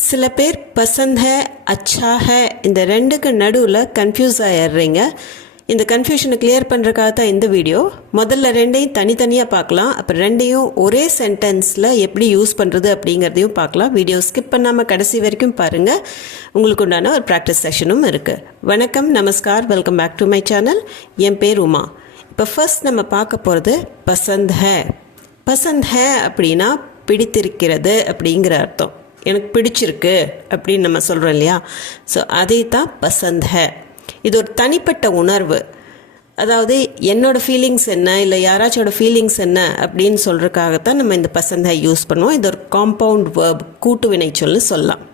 சில பேர் பசந்த் ஹை அச்சா ஹை இந்த ரெண்டுக்கு நடுவில் கன்ஃபியூஸ் ஆகிடுறீங்க. இந்த கன்ஃபியூஷனை கிளியர் பண்ணுறக்காக தான் இந்த வீடியோ. முதல்ல ரெண்டையும் தனித்தனியாக பார்க்கலாம், அப்புறம் ரெண்டையும் ஒரே சென்டென்ஸில் எப்படி யூஸ் பண்ணுறது அப்படிங்கிறதையும் பார்க்கலாம். வீடியோ ஸ்கிப் பண்ணாமல் கடைசி வரைக்கும் பாருங்கள். உங்களுக்கு உண்டான ஒரு ப்ராக்டிஸ் செஷனும் இருக்குது. வணக்கம், நமஸ்கார், welcome back to my channel. என் பேர் உமா. இப்போ ஃபர்ஸ்ட் நம்ம பார்க்க போகிறது பசந்த் ஹை. பசந்த் ஹை அப்படின்னா பிடித்திருக்கிறது அப்படிங்கிற அர்த்தம். எனக்கு பிடிச்சிருக்கு அப்படின்னு நம்ம சொல்கிறோம் இல்லையா? ஸோ அதை தான் பசந்த் ஹை. இது ஒரு தனிப்பட்ட உணர்வு. அதாவது என்னோடய ஃபீலிங்ஸ் என்ன, இல்லை யாராச்சோட ஃபீலிங்ஸ் என்ன அப்படின்னு சொல்கிறதுக்காகத்தான் நம்ம இந்த பசந்த் ஹை யூஸ் பண்ணுவோம். இது ஒரு காம்பவுண்ட் வேர்ப், கூட்டு வினைச்சொல்னு சொல்லலாம்.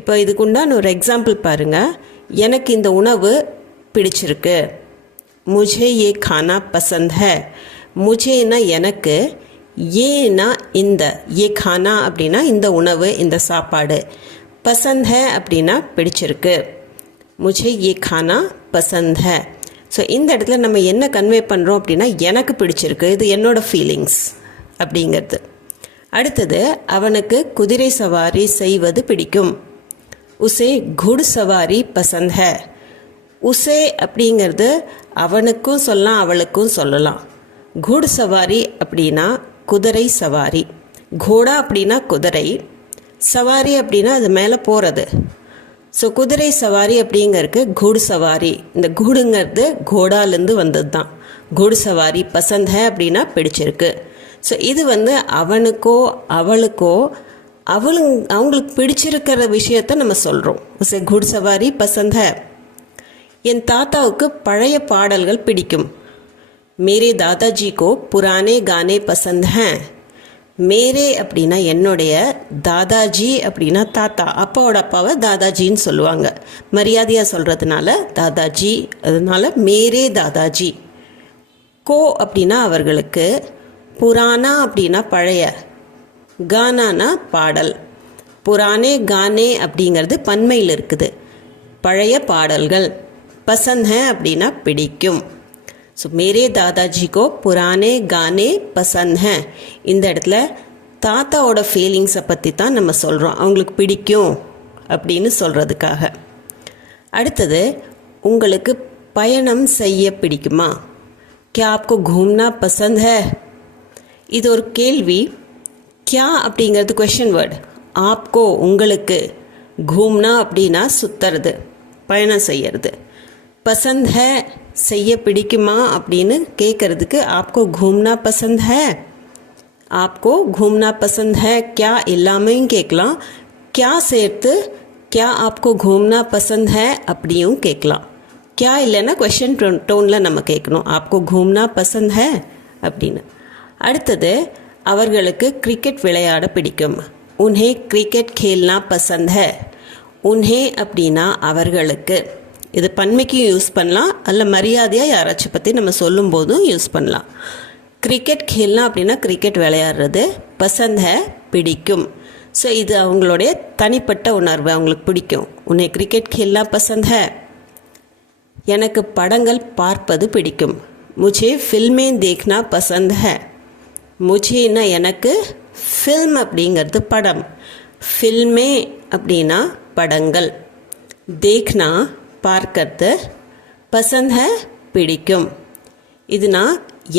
இப்போ இதுக்குண்டான ஒரு எக்ஸாம்பிள் பாருங்கள். எனக்கு இந்த உணவு பிடிச்சிருக்கு. முझे ये खाना पसंद है. முझேனா எனக்கு, ஏன்னா இந்த, ஏ खाना அப்படின்னா இந்த உணவு, இந்த சாப்பாடு. பசந்த் ஹை அப்படின்னா பிடிச்சிருக்கு. முझे ये खाना पसंद है. ஸோ இந்த இடத்துல நம்ம என்ன கன்வே பண்ணுறோம் அப்படின்னா எனக்கு பிடிச்சிருக்கு, இது என்னோட ஃபீலிங்ஸ் அப்படிங்கிறது. அடுத்தது, அவனுக்கு குதிரை சவாரி செய்வது பிடிக்கும். உசே குட் சவாரி பசந்த் ஹை. உசே அப்படிங்கிறது அவனுக்கும் சொல்லலாம், அவளுக்கும் சொல்லலாம். குட் சவாரி அப்படின்னா குதிரை சவாரி. கோடா அப்படின்னா குதிரை, சவாரி அப்படின்னா அது மேலே போகிறது. ஸோ குதிரை சவாரி அப்படிங்கிறதுக்கு குட் சவாரி. இந்த குடுங்கிறது கோடாலேருந்து வந்தது தான். குட் சவாரி பசந்த் ஹை அப்படின்னா பிடிச்சிருக்கு. ஸோ இது அவனுக்கோ அவளுக்கோ அவங்களுக்கு பிடிச்சிருக்கிற விஷயத்த நம்ம சொல்கிறோம். உசே குட் சவாரி பசந்த் ஹை. என் தாத்தாவுக்கு பழைய பாடல்கள் பிடிக்கும். மேரே தாதாஜி கோ புரானே கானே பசந்த் ஹை. மேரே அப்படின்னா என்னுடைய, தாதாஜி அப்படின்னா தாத்தா, அப்பாவோட அப்பாவை தாதாஜின்னு சொல்லுவாங்க, மரியாதையாக சொல்கிறதுனால தாதாஜி. அதனால மேரே தாதாஜி. கோ அப்படின்னா அவர்களுக்கு, புரானா அப்படின்னா பழைய, கானானா பாடல். புரானே கானே அப்படிங்கிறது பன்மையில் இருக்குது, பழைய பாடல்கள். பசந்த் ஹை அப்படின்னா பிடிக்கும். ஸோ மேரே தாதாஜி கோ புரானே கானே பசந்த் ஹை. இந்த இடத்துல தாத்தாவோட ஃபீலிங்ஸை பற்றி தான் நம்ம சொல்கிறோம், அவங்களுக்கு பிடிக்கும் அப்படின்னு சொல்கிறதுக்காக. அடுத்தது, உங்களுக்கு பயணம் செய்ய பிடிக்குமா? கியா ஆப்கோ घूमना पसंद है. இது ஒரு கேள்வி. கியா அப்படிங்கிறது கொஷன் வேர்டு. ஆப்கோ உங்களுக்கு, घूमना அப்படின்னா சுற்றுறது, பயணம் செய்யறது. பசந்த் ஹை செய்ய பிடிக்குமா அப்படின்னு கேட்குறதுக்கு ஆப்கோ घूमना पसंद है. ஆப்கோ घूमना पसंद है क्या இல்லாமையும் கேட்கலாம். क्या சேர்த்து क्या आपको घूमना पसंद है அப்படியும் கேட்கலாம். क्या இல்லைன்னா கொஷன் டோனில் நம்ம கேட்கணும், ஆப்கோ घूमना पसंद है அப்படின்னு. அடுத்தது, அவர்களுக்கு கிரிக்கெட் விளையாட பிடிக்கும். உன்ஹே கிரிக்கெட் खेलना पसंद है. உன்ஹே அப்படின்னா அவர்களுக்கு. இது பன்மைக்கும் யூஸ் பண்ணலாம், அல்ல மரியாதையாக யாராச்சும் பற்றி நம்ம சொல்லும்போதும் யூஸ் பண்ணலாம். கிரிக்கெட் खेलना அப்படின்னா கிரிக்கெட் விளையாடுறது. பசந்த் ஹை பிடிக்கும். ஸோ இது அவங்களுடைய தனிப்பட்ட உணர்வு, அவங்களுக்கு பிடிக்கும். உன்னை கிரிக்கெட் खेलना पसंद है. எனக்கு படங்கள் பார்ப்பது பிடிக்கும். मुझे फिल्में देखना पसंद है. मुझेனா எனக்கு, ஃபில்ம் அப்படிங்கிறது படம், ஃபில்மே அப்படின்னா படங்கள், தேக்னா பார்க்கறது, பசந்த் ஹை பிடிக்கும். இதுனா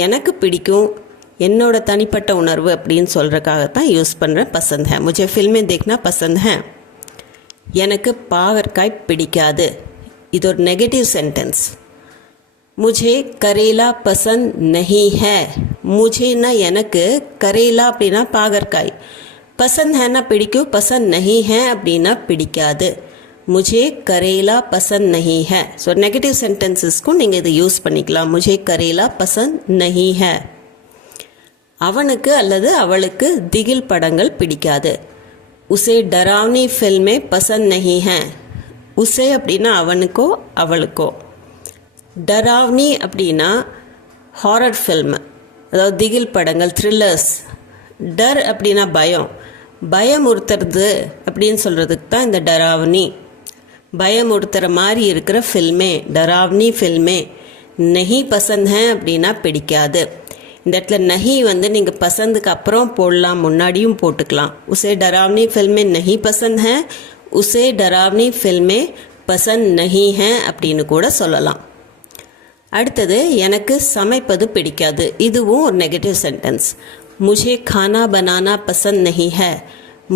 எனக்கு பிடிக்கும், என்னோட தனிப்பட்ட உணர்வு அப்படின்னு சொல்கிறக்காகத்தான் யூஸ் பண்ணுறேன் பசந்த் ஹை. முझे ஃபில்மே தேக்னா பசந்த் ஹை. எனக்கு பாகற்காய் பிடிக்காது. இது ஒரு நெகட்டிவ் சென்டென்ஸ். முझे கரேலா பசந்த் நஹி ஹை. முझेனா எனக்கு, கரேலா அப்படின்னா பாகற்காய், பசந்த் ஹைனா பிடிக்கும், பசந்த் நஹி ஹை அப்படின்னா பிடிக்காது. मुझे करेला पसंद नहीं है. ஸோ நெகட்டிவ் சென்டென்சஸ்க்கும் நீங்கள் இதை யூஸ் பண்ணிக்கலாம். मुझे करेला पसंद नहीं है. அவனுக்கு அல்லது அவளுக்கு திகில் படங்கள் பிடிக்காது. உசே डरावनी फिल्में पसंद नहीं है. உசே அப்படின்னா அவனுக்கோ அவளுக்கோ. डरावनी அப்படின்னா ஹாரர் ஃபில்ம், அதாவது திகில் படங்கள், த்ரில்லர்ஸ். டர் அப்படின்னா பயம், பயமுறுத்துறது அப்படின்னு சொல்கிறதுக்கு தான் இந்த डरावनी. பயமுறுத்துகிற மாதிரி இருக்கிற ஃபில்மே, डरावनी ஃபில்மே. நஹி பசந்த் ஹை அப்படின்னா பிடிக்காது. இந்த இடத்துல நஹி வந்து நீங்கள் பசந்துக்கு அப்புறம் போடலாம், முன்னாடியும் போட்டுக்கலாம். உசே டராவனி ஃபில்மே நஹி பசந்த் ஹே, உசே டராவனி ஃபில்மே பசந்த் நஹி ஹே அப்படின்னு கூட சொல்லலாம். அடுத்தது எனக்கு சமைப்பது பிடிக்காது. இதுவும் ஒரு நெகட்டிவ் சென்டென்ஸ். முझे खाना बनाना पसंद नहीं है.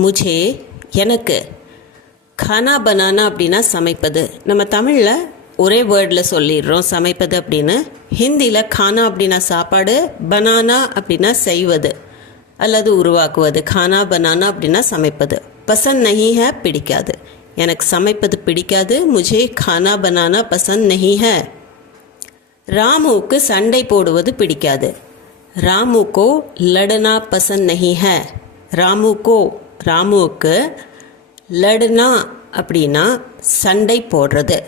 मुझे எனக்கு खाना बनाना அப்படின்னா சமைப்பது. நம்ம தமிழில் ஒரே வேர்டில் சொல்லிடுறோம் சமைப்பது அப்படின்னு. ஹிந்தியில் खाना அப்படின்னா சாப்பாடு, बनाना அப்படின்னா செய்வது அல்லது உருவாக்குவது. खाना बनाना அப்படின்னா சமைப்பது. पसंद नहीं है பிடிக்காது. எனக்கு சமைப்பது பிடிக்காது. मुझे खाना बनाना पसंद नहीं है. ராமுவுக்கு சண்டை போடுவது பிடிக்காது. ராமு கோ லடனா பசந்த் நஹி ஹை. ராமுவுக்கு லடனா அப்படின்னா சண்டை போடுறது.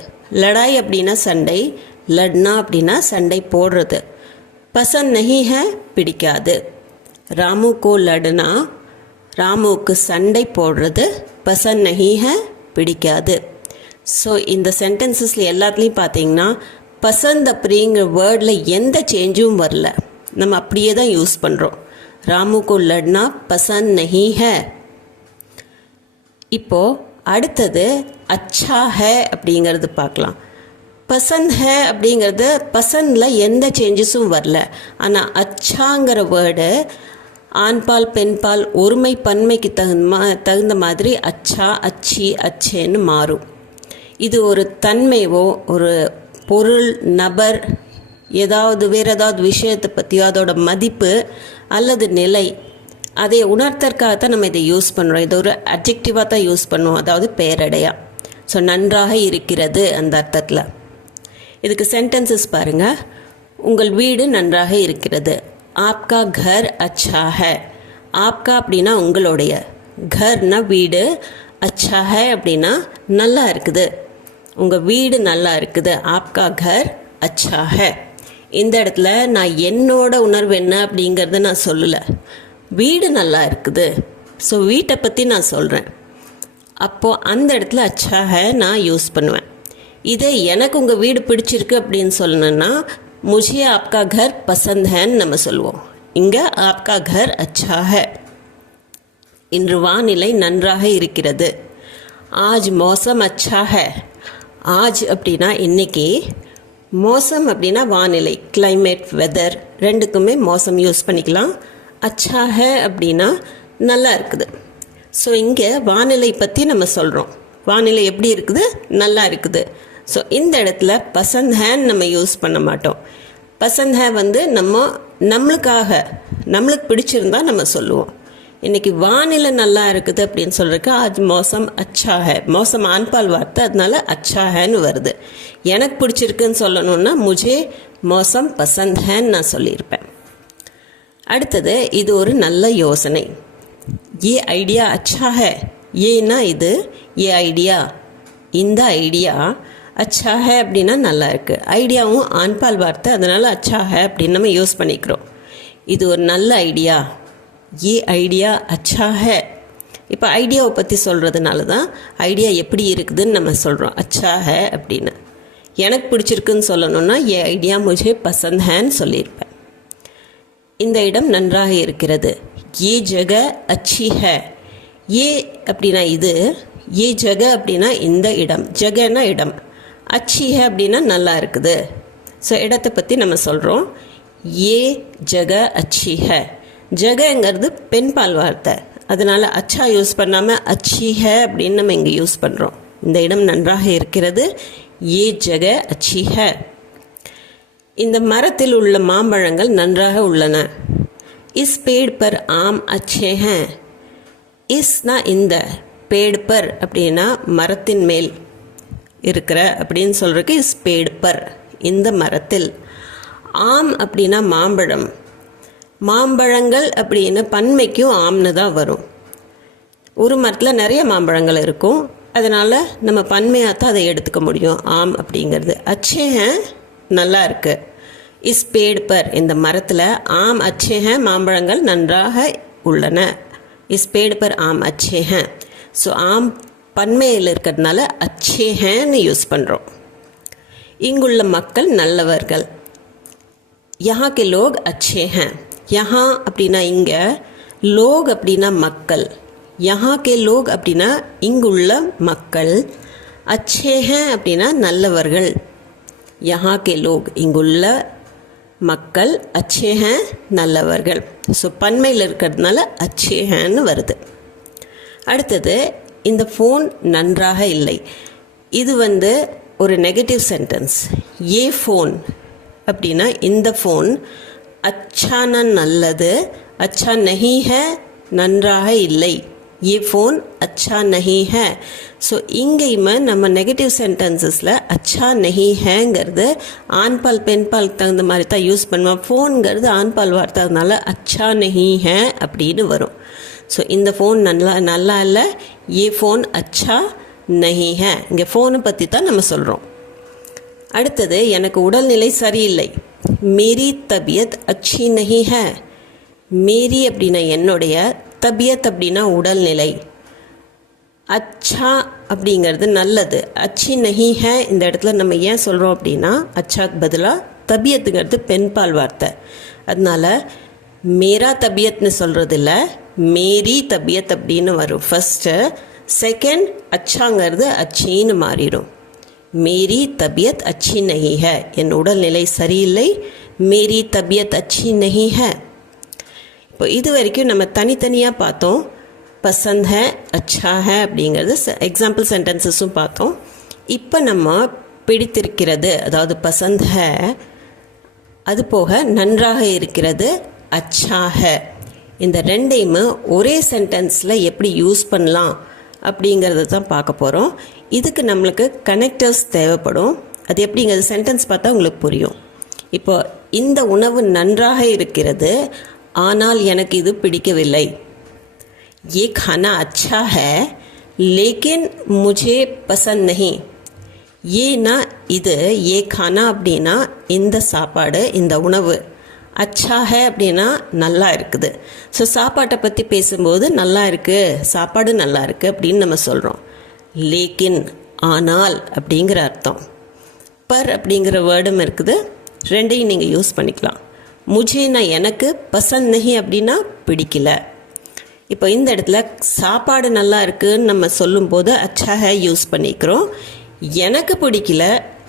லடாய் அப்படின்னா சண்டை, லட்னா அப்படின்னா சண்டை போடுறது. பசந்த் நஹி ஹை பிடிக்காது. ராமு கோ லடனா, ராமுவுக்கு சண்டை போடுறது. பசந்த் நஹி ஹை பிடிக்காது. ஸோ இந்த சென்டென்சஸில் எல்லாத்துலேயும் பார்த்தீங்கன்னா பசந்த் அப்படிங்கிற வேர்டில் எந்த சேஞ்சும் வரல, நம்ம அப்படியே தான் யூஸ் பண்ணுறோம். ராமு கோ லட்னா பசந்த் நஹி ஹை. இப்போது அடுத்தது அச்சா ஹை அப்படிங்கிறது பார்க்கலாம். பசந்த் ஹை அப்படிங்கிறது பசந்தில் எந்த சேஞ்சஸும் வரல. ஆனால் அச்சாங்கிற வேர்டு ஆண்பால் பெண்பால் ஒருமை பன்மைக்கு தகுந்த மாதிரி அச்சா, அச்சி, அச்சேன்னு மாறும். இது ஒரு தன்மையோ ஒரு பொருள், நபர், வேறு ஏதாவது விஷயத்தை பற்றியோ அதோட மதிப்பு அல்லது நிலை அதை உணர்த்தற்காகத்தான் நம்ம இதை யூஸ் பண்ணுறோம். இது ஒரு அட்ஜெக்டிவாக தான் யூஸ் பண்ணுவோம், அதாவது பெயரடையா. ஸோ நன்றாக இருக்கிறது அந்த அர்த்தத்தில். இதுக்கு சென்டென்சஸ் பாருங்கள். உங்கள் வீடு நன்றாக இருக்கிறது. ஆப்கா கர் அச்சா ஹை. ஆப்கா அப்படின்னா உங்களுடைய, கர்னா வீடு, அச்சா ஹை அப்படின்னா நல்லா இருக்குது. உங்கள் வீடு நல்லா இருக்குது. ஆப்கா கர் அச்சா ஹை. இந்த இடத்துல நான் என்னோட உணர்வு என்ன அப்படிங்கிறத நான் சொல்லலை, வீடு நல்லா இருக்குது. ஸோ வீட்டை பற்றி நான் சொல்கிறேன். அப்போது அந்த இடத்துல அச்சா ஹை நான் யூஸ் பண்ணுவேன். இதே எனக்கு உங்கள் வீடு பிடிச்சிருக்கு அப்படின்னு சொல்லணுன்னா முझे आपका घर पसंद है நம்ம சொல்லுவோம். இங்கே आपका घर अच्छा है. இன்று வானிலை நன்றாக இருக்கிறது. आज मौसम अच्छा है. आज அப்படின்னா இன்னைக்கு, மோசம் அப்படின்னா வானிலை, கிளைமேட், வெதர் ரெண்டுக்குமே மோசம் யூஸ் பண்ணிக்கலாம். அச்சா ஹை அப்படின்னா நல்லா இருக்குது. ஸோ இங்கே வானிலை பற்றி நம்ம சொல்கிறோம். வானிலை எப்படி இருக்குது? நல்லா இருக்குது. ஸோ இந்த இடத்துல பசந்த் ஹேன்னு நம்ம யூஸ் பண்ண மாட்டோம். பசந்த் ஹே வந்து நம்மளுக்கு பிடிச்சிருந்தா நம்ம சொல்லுவோம். இன்றைக்கி வானிலை நல்லா இருக்குது அப்படின்னு சொல்கிறதுக்கு ஆஜ் மோசம் அச்சா ஹை. மோசம் ஆண்பால் வார்த்தை, அதனால அச்சா ஹேன்னு வருது. எனக்கு பிடிச்சிருக்குன்னு சொல்லணுன்னா முझे மோசம் பசந்த் ஹேன்னு நான் சொல்லியிருப்பேன். அடுத்தது இது ஒரு நல்ல யோசனை. ஏ ஐடியா அச்சா ஹை. ஏன்னா இது, ஏ ஐடியா இந்த ஐடியா, அச்சா ஹை அப்படின்னா நல்லா இருக்குது. ஐடியாவும் ஆண்பால் வார்த்தை, அதனால் அச்சா ஹை அப்படின்னு நம்ம யூஸ் பண்ணிக்கிறோம். இது ஒரு நல்ல ஐடியா. ஏ ஐடியா அச்சா ஹை. இப்போ ஐடியாவை பற்றி சொல்கிறதுனால தான் ஐடியா எப்படி இருக்குதுன்னு நம்ம சொல்கிறோம் அச்சா ஹை அப்படின்னு. எனக்கு பிடிச்சிருக்குன்னு சொல்லணுன்னா ஏ ஐடியா முझे பசந்த் ஹேன்னு சொல்லியிருப்பேன். இந்த இடம் நன்றாக இருக்கிறது. ஏ ஜக அச்சி ஹை. ஏ அப்படின்னா இது, ஏ ஜக அப்படின்னா இந்த இடம், ஜகன்னா இடம், அச்சி ஹை அப்படின்னா நல்லா இருக்குது. ஸோ இடத்தை பற்றி நம்ம சொல்கிறோம். ஏ ஜக அச்சி ஹை. ஜகங்கிறது பெண்பால் வார்த்தை, அதனால் அச்சா யூஸ் பண்ணாமல் அச்சி ஹை அப்படின்னு நம்ம இங்கே யூஸ் பண்ணுறோம். இந்த இடம் நன்றாக இருக்கிறது. ஏ ஜக அச்சி ஹை. இந்த மரத்தில் உள்ள மாம்பழங்கள் நன்றாக உள்ளன. இஸ் பேட் பர் ஆம் அச்சே ஹை. இஸ்னா இந்த, பேட் பர் அப்படின்னா மரத்தின் மேல் இருக்கிற அப்படின்னு சொல்கிறதுக்கு இஸ் பேட் பர் இந்த மரத்தில். ஆம் அப்படின்னா மாம்பழம். மாம்பழங்கள் அப்படின்னு பன்மைக்கும் ஆம்னு தான் வரும். ஒரு மரத்தில் நிறைய மாம்பழங்கள் இருக்கும், அதனால் நம்ம பன்மையாக தான் அதை எடுத்துக்க முடியும் ஆம் அப்படிங்கிறது. அச்சே ஹை நல்லா இருக்கு. இஸ் பேட் பர் இந்த மரத்தில், ஆம் அச்சே ஹை மாம்பழங்கள் நன்றாக உள்ளன. இஸ் பேட் பர் ஆம் அச்சே ஹை. ஸோ ஆம் பன்மையில் இருக்கிறதுனால அச்சே ஹைன்னு யூஸ் பண்ணுறோம். இங்குள்ள மக்கள் நல்லவர்கள். யஹா கே லோக் அச்சே ஹை. யஹா அப்படின்னா இங்கே, லோக் அப்படின்னா மக்கள், யஹா கே லோக் அப்படின்னா இங்குள்ள மக்கள், அச்சே ஹேன் அப்படின்னா நல்லவர்கள். யஹா கே லோக் இங்குள்ள மக்கள், அச்சே ஹேன் நல்லவர்கள். ஸோ பன்மையில் இருக்கிறதுனால அச்சே ஹேன்னு வருது. அடுத்தது, இந்த ஃபோன் நன்றாக இல்லை. இது ஒரு நெகட்டிவ் சென்டென்ஸ். ஏ ஃபோன் அப்படின்னா இந்த ஃபோன், அச்சானா நல்லது, அச்சா நஹி ஹே நன்றாக இல்லை. ஏ ஃபோன் அச்சா நஹி ஹே. ஸோ இங்கேயுமே நம்ம நெகட்டிவ் சென்டென்சஸில் அச்சா நஹி ஹேங்கிறது ஆண்பால் பெண்பால் தகுந்த மாதிரி தான் யூஸ் பண்ணுவோம். ஃபோனுங்கிறது ஆண்பால் வார்த்தை, அதனால அச்சா நஹி ஹே அப்படின்னு வரும். ஸோ இந்த ஃபோன் நல்லா இல்லை, ஏ ஃபோன் அச்சா நஹி ஹே. இங்கே ஃபோனை பற்றி தான் நம்ம சொல்கிறோம். அடுத்தது, எனக்கு உடல்நிலை சரியில்லை. மேரி தபியத் அச்சி நஹி ஹே. மேரி அப்படின்னா என்னுடைய, தபியத் அப்படின்னா உடல்நிலை, அச்சா அப்படிங்கிறது நல்லது, அச்சி நஹி ஹே இந்த இடத்துல நம்ம ஏன் சொல்கிறோம் அப்படின்னா, அச்சாக்கு பதிலாக தபியத்துங்கிறது பெண்பால் வார்த்தை, அதனால மேரா தபியத்னு சொல்கிறது இல்லை, மேரி தபியத் அப்படின்னு வரும் ஃபஸ்ட்டு. செகண்ட் அச்சாங்கிறது அச்சின்னு மாறிடும். மேரி தபியத் அச்சி நஹி ஹே, என் உடல்நிலை சரியில்லை, மேரி தபியத் அச்சி நஹி ஹே. இப்போ இது வரைக்கும் நம்ம தனித்தனியாக பார்த்தோம். பசந்த் ஹே, அச்சா ஹே அப்படிங்கிறது எக்ஸாம்பிள் சென்டென்சஸும் பார்த்தோம். இப்போ நம்ம பிடித்திருக்கிறது, அதாவது பசந்த் ஹே, அது போக நன்றாக இருக்கிறது அச்சா ஹே, இந்த ரெண்டையுமே ஒரே சென்டென்ஸில் எப்படி யூஸ் பண்ணலாம் அப்படிங்கிறத தான் பார்க்க போகிறோம். இதுக்கு நம்மளுக்கு கனெக்டர்ஸ் தேவைப்படும். அது எப்படிங்கிறது சென்டென்ஸ் பார்த்தா உங்களுக்கு புரியும். இப்போ இந்த உணவு நன்றாக இருக்கிறது, ஆனால் எனக்கு இது பிடிக்கவில்லை. ये खाना अच्छा है लेकिन मुझे पसंद नहीं. ஏன்னா இது, ஏ खाना அப்படின்னா இந்த சாப்பாடு, இந்த உணவு, அச்சா ஹே அப்படின்னா நல்லா இருக்குது. ஸோ சாப்பாட்டை பற்றி பேசும்போது நல்லா இருக்குது, சாப்பாடு நல்லா இருக்குது அப்படின்னு நம்ம சொல்கிறோம். லேக்கின் ஆனால் அப்படிங்கிற அர்த்தம். பர் அப்படிங்கிற வேர்டும் இருக்குது, ரெண்டையும் நீங்கள் யூஸ் பண்ணிக்கலாம். முஜேனா எனக்கு, பசந்த் நஹி அப்படின்னா பிடிக்கல. இப்போ இந்த இடத்துல சாப்பாடு நல்லா இருக்குன்னு நம்ம சொல்லும்போது அச்சா ஹே யூஸ் பண்ணிக்கிறோம். எனக்கு பிடிக்கல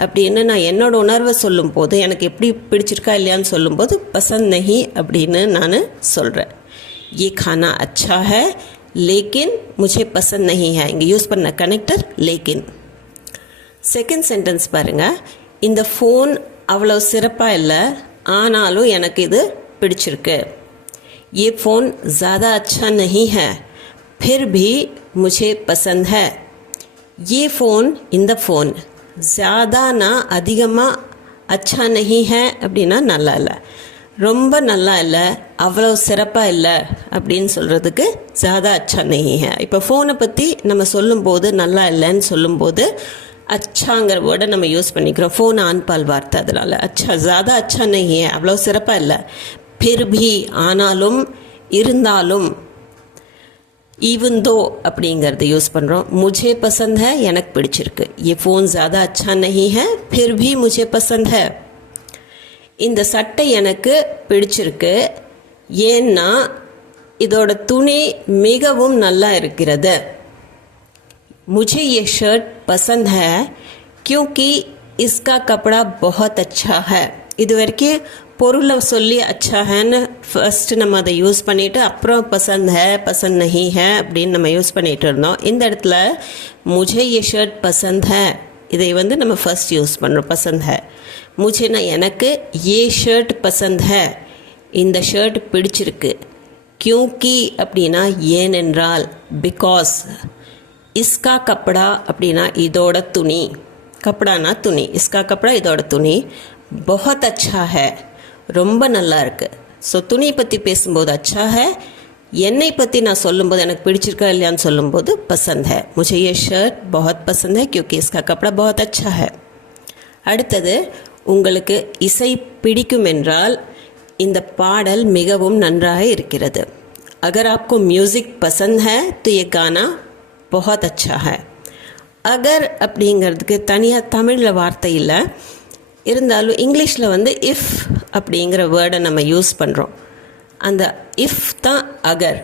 அப்படின்னு நான் என்னோட உணர்வை சொல்லும்போது, எனக்கு எப்படி பிடிச்சிருக்கா இல்லையான்னு சொல்லும்போது பசந்த் நஹி அப்படின்னு நான் சொல்கிறேன். ये खाना अच्छा है लेकिन मुझे पसंद नहीं है. இங்கே யூஸ் பண்ண கனெக்டர் லேக்கின். செகண்ட் சென்டென்ஸ் பாருங்கள். இந்த ஃபோன் அவ்வளோ சிறப்பாக இல்லை, ஆனாலும் எனக்கு இது பிடிச்சிருக்கு. ये फ़ोन ज़्यादा अच्छा नहीं है फिर भी मुझे पसंद है. ये फ़ोन இந்த ஃபோன், ज़्यादाனா அதிகமாக, அச்சா நஹி ஹே அப்படின்னா நல்லா இல்லை, ரொம்ப நல்லா இல்லை, அவ்வளோ சிறப்பாக இல்லை அப்படின்னு சொல்கிறதுக்கு ज़्यादा अच्छा नहीं है. இப்போ ஃபோனை பற்றி நம்ம சொல்லும்போது நல்லா இல்லைன்னு சொல்லும்போது அச்சாங்கிற வேர்டை நம்ம யூஸ் பண்ணிக்கிறோம். ஃபோன் ஆண்பால் வார்த்தை, அதனால் அச்சா, ज़्यादा अच्छा नहीं है அவ்வளோ சிறப்பாக இல்லை. फिर भी ஆனாலும், இருந்தாலும், ஈவன் தோ அப்படிங்கிறது யூஸ் பண்ணுறோம். मुझे पसंद है எனக்கு பிடிச்சிருக்கு. ये फ़ोन ज़्यादा अच्छा नहीं है फिर भी मुझे पसंद है. இந்த சட்டை எனக்கு பிடிச்சிருக்கு, ஏன்னா இதோட துணி மிகவும் நல்லா இருக்கிறது. मुझे ये शर्ट पसंद है क्योंकि इसका कपड़ा बहुत अच्छा है. இது வரைக்கும் பொருளை சொல்லி அச்சா ஹேன்னு ஃபஸ்ட்டு நம்ம அதை யூஸ் பண்ணிவிட்டு அப்புறம் பசந்த் ஹே, பசந்த் நஹி ஹே அப்படின்னு நம்ம யூஸ் பண்ணிகிட்டு இருந்தோம். இந்த இடத்துல முझे ये शर्ट पसंद है இதை நம்ம ஃபஸ்ட் யூஸ் பண்ணுறோம். பசந்த் ஹே, முझेனா எனக்கு, ये शर्ट पसंद है இந்த ஷர்ட் பிடிச்சிருக்கு. क्योंकि அப்படின்னா ஏனென்றால், பிகாஸ். इसका कपड़ा அப்படின்னா இதோட துணி, கப்படானா துணி, इसका कपड़ा இதோட துணி, बहुत अच्छा है ரொம்ப நல்லா இருக்குது. ஸோ துணி பற்றி பேசும்போது அச்சா ஹே, என்னை பற்றி நான் சொல்லும்போது, எனக்கு பிடிச்சிருக்கா இல்லையான்னு சொல்லும்போது பசந்த் ஹே. मुझे ये शर्ट बहुत पसंद है क्योंकि इसका कपड़ा बहुत अच्छा है. அடுத்தது, உங்களுக்கு இசை பிடிக்கும் என்றால் இந்த பாடல் மிகவும் நன்றாக இருக்கிறது. अगर आपको म्यूज़िक पसंद है तो ये गाना बहुत अच्छा है. அகர் அப்படிங்கிறதுக்கு தனியாக தமிழில் வார்த்தை இல்லை, இருந்தாலும் இங்கிலீஷில் இஃப் அப்படிங்கிற வேர்டை நம்ம யூஸ் பண்ணுறோம். அந்த இஃப் தான் அகர்.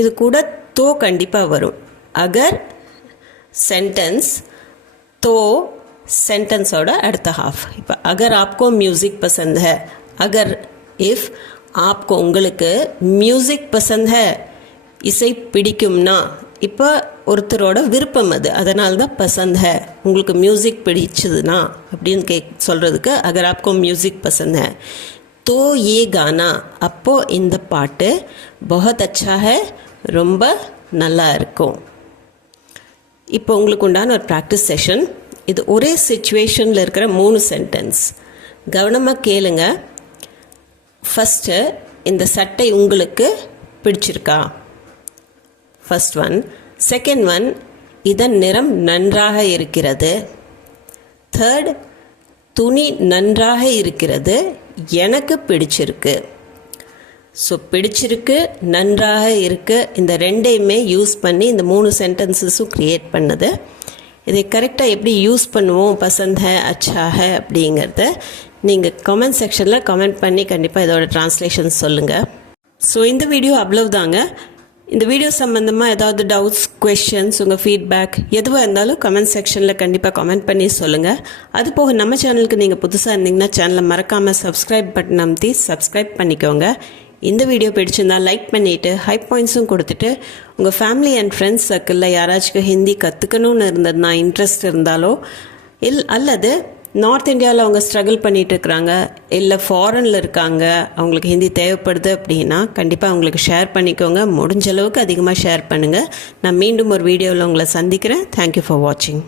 இது கூட தோ கண்டிப்பாக வரும். அகர் சென்டென்ஸ், தோ சென்டென்ஸோட அடுத்த ஹாஃப். இப்போ அகர் ஆப்கோ மியூசிக் பசந்த் ஹை, அகர் இஃப் ஆப்கோ உங்களுக்கு மியூசிக் பசந்த் ஹை இசை பிடிக்கும்னா, இப்போ ஒருத்தரோட விருப்பம் அது, அதனால தான் பசந்த் ஹை, உங்களுக்கு மியூசிக் பிடிச்சதுன்னா அப்படின்னு சொல்கிறதுக்கு அகர் ஆப்கோ மியூசிக் பசந்த் ஹை தோ ஏ கானா, அப்போது இந்த பாட்டு பஹத் அச்சா ஹை, ரொம்ப நல்லா இருக்கும். இப்போ உங்களுக்கு உண்டான ஒரு ப்ராக்டிஸ் செஷன். இது ஒரே சிச்சுவேஷனில் இருக்கிற 3 சென்டென்ஸ். கவனமாக கேளுங்க. ஃபஸ்ட்டு, இந்த சட்டை உங்களுக்கு பிடிச்சிருக்கா? First one. செகண்ட் ஒன், இதன் நிறம் நன்றாக இருக்கிறது. தேர்ட், துணி நன்றாக இருக்கிறது, எனக்கு பிடிச்சிருக்கு. ஸோ பிடிச்சிருக்கு, நன்றாக இருக்குது, இந்த ரெண்டையுமே யூஸ் பண்ணி இந்த 3 சென்டென்சஸும் க்ரியேட் பண்ணுது. இதை கரெக்டாக எப்படி யூஸ் பண்ணுவோம், பசந்த் ஹை அச்சா ஹை அப்படிங்கிறத நீங்கள் கமெண்ட் செக்ஷனில் கமெண்ட் பண்ணி கண்டிப்பாக இதோட ட்ரான்ஸ்லேஷன் சொல்லுங்கள். ஸோ இந்த வீடியோ அவ்வளவுதாங்க. இந்த வீடியோ சம்மந்தமாக ஏதாவது டவுட்ஸ், குவெஷன்ஸ், உங்கள் ஃபீட்பேக் எதுவாக இருந்தாலும் கமெண்ட் செக்ஷனில் கண்டிப்பாக கமெண்ட் பண்ணி சொல்லுங்கள். அது போக நம்ம சேனலுக்கு நீங்கள் புதுசாக இருந்தீங்கன்னா சேனலை மறக்காமல் சப்ஸ்கிரைப் பட்டன் அமைத்தி சப்ஸ்கிரைப் பண்ணிக்கோங்க. இந்த வீடியோ பிடிச்சிருந்தால் லைக் பண்ணிவிட்டு ஹை பாயிண்ட்ஸும் கொடுத்துட்டு உங்கள் ஃபேமிலி அண்ட் ஃப்ரெண்ட்ஸ் சர்க்கிளில் யாராச்சும் ஹிந்தி கற்றுக்கணும்னு இருந்ததுன்னா, இன்ட்ரெஸ்ட் இருந்தாலோ அல்லது நார்த் இந்தியாவில் அவங்க ஸ்ட்ரகிள் பண்ணிகிட்டு இருக்கிறாங்க, இல்லை ஃபாரினில் இருக்காங்க, அவங்களுக்கு ஹிந்தி தேவைப்படுது அப்படின்னா கண்டிப்பாக அவங்களுக்கு ஷேர் பண்ணிக்கோங்க. முடிஞ்ச அளவுக்கு அதிகமாக ஷேர் பண்ணுங்கள். நான் மீண்டும் ஒரு வீடியோவில் உங்களை சந்திக்கிறேன். தேங்க்யூ ஃபார் வாட்சிங்.